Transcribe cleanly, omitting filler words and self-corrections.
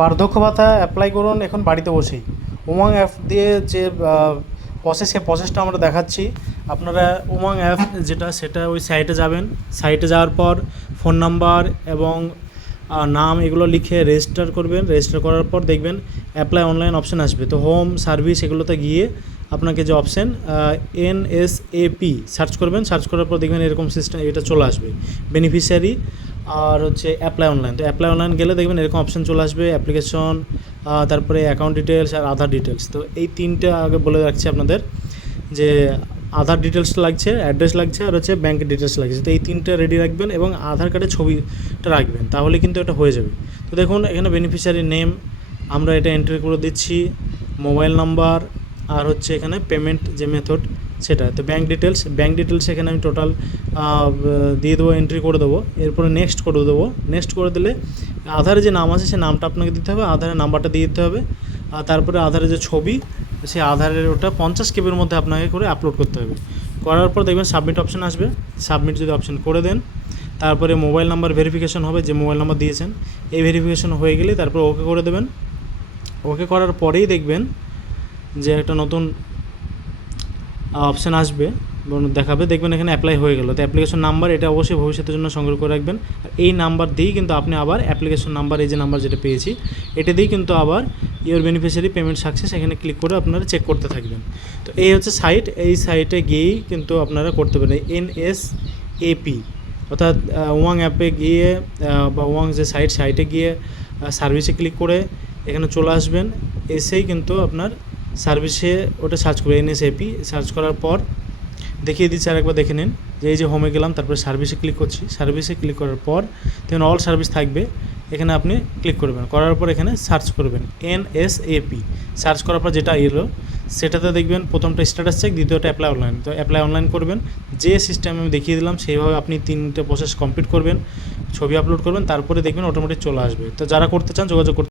বার্ধক্য ভাতা অ্যাপ্লাই করুন এখন বাড়িতে বসেই। উমং অ্যাপ দিয়ে যে সে প্রসেসটা আমরা দেখাচ্ছি। আপনারা উমং অ্যাপ সেটা ওই সাইটে যাবেন। সাইটে যাওয়ার পর ফোন নাম্বার এবং নাম এগুলো লিখে রেজিস্টার করবেন। রেজিস্টার করার পর দেখবেন অ্যাপ্লাই অনলাইন অপশান আসবে। তো হোম সার্ভিস এগুলোতে গিয়ে আপনাকে যে অপশান NSAP সার্চ করবেন। সার্চ করার পর দেখবেন এরকম সিস্টেম এটা চলে আসবে, বেনিফিশিয়ারি আর হচ্ছে অ্যাপ্লাই অনলাইন। তো অ্যাপ্লাই অনলাইন গেলে দেখবেন এরকম অপশান চলে আসবে, অ্যাপ্লিকেশন, তারপরে অ্যাকাউন্ট ডিটেলস আর আধার ডিটেলস। তো এই তিনটে আগে বলে রাখছি আপনাদের, যে আধার ডিটেলসটা লাগছে, অ্যাড্রেস লাগছে, আর হচ্ছে ব্যাঙ্কের ডিটেলস লাগছে। তো এই তিনটে রেডি রাখবেন এবং আধার কার্ডের ছবিটা রাখবেন, তাহলে কিন্তু এটা হয়ে যাবে। তো দেখুন এখানে বেনিফিশিয়ারি নেম আমরা এটা এন্ট্রি করে দিচ্ছি, মোবাইল নাম্বার আর হচ্ছে এখানে পেমেন্ট যে মেথড সেটা। তো ব্যাঙ্ক ডিটেলস এখানে আমি টোটাল দিয়ে দেবো, এন্ট্রি করে দেবো। এরপরে নেক্সট করে দেবো। নেক্সট করে দিলে আধারে যে নাম আছে সেই নামটা আপনাকে দিতে হবে, আধারের নাম্বারটা দিয়ে দিতে হবে, আর তারপরে আধারের যে ছবি সেই আধারের ওটা 50 কেবির মধ্যে আপনাকে করে আপলোড করতে হবে। করার পর দেখবেন সাবমিট অপশান আসবে। সাবমিট যদি অপশান করে দেন, তারপরে মোবাইল নাম্বার ভেরিফিকেশন হবে, যে মোবাইল নাম্বার দিয়েছেন এই ভেরিফিকেশন হয়ে গেলে তারপর ওকে করে দেবেন। ওকে করার পরেই দেখবেন যে একটা নতুন অপশান আসবে, দেখাবে, দেখবেন এখানে অ্যাপ্লাই হয়ে গেল। তো অ্যাপ্লিকেশন নাম্বার এটা অবশ্যই ভবিষ্যতের জন্য সংগ্রহ করে রাখবেন। আর এই নাম্বার দিয়েই কিন্তু আপনি আবার অ্যাপ্লিকেশন নাম্বার, এই যে নাম্বার যেটা পেয়েছি এটা দিয়েই কিন্তু আবার ইওর বেনিফিশিয়ারি পেমেন্ট সাকসেস এখানে ক্লিক করে আপনারা চেক করতে থাকবেন। তো এই হচ্ছে সাইট, এই সাইটে গিয়েই কিন্তু আপনারা করতে পারেন NSAP, অর্থাৎ উমাং অ্যাপে গিয়ে বা উমাং যে সাইটে গিয়ে সার্ভিসে ক্লিক করে এখানে চলে আসবেন। এসেই কিন্তু আপনার সার্ভিসে ওটা সার্চ করবে NSAP। সার্চ করার পর দেখিয়ে দিচ্ছি, আরেকবার দেখে নিন যে এই যে হোমে গেলাম, তারপরে সার্ভিসে ক্লিক করছি। সার্ভিসে ক্লিক করার পর দেখুন অল সার্ভিস থাকবে, এখানে আপনি ক্লিক করবেন। করার পর এখানে সার্চ করবেন NSAP। সার্চ করার পর যেটা এলো সেটাতে দেখবেন প্রথমটা স্ট্যাটাস চেক, দ্বিতীয়টা অ্যাপ্লাই অনলাইন। তো অ্যাপ্লাই অনলাইন করবেন, যে সিস্টেম আমি দেখিয়ে দিলাম সেইভাবে আপনি 3টে প্রসেস কমপ্লিট করবেন, ছবি আপলোড করবেন, তারপরে দেখবেন অটোমেটিক চলে আসবে। তো যারা করতে চান যোগাযোগ করতে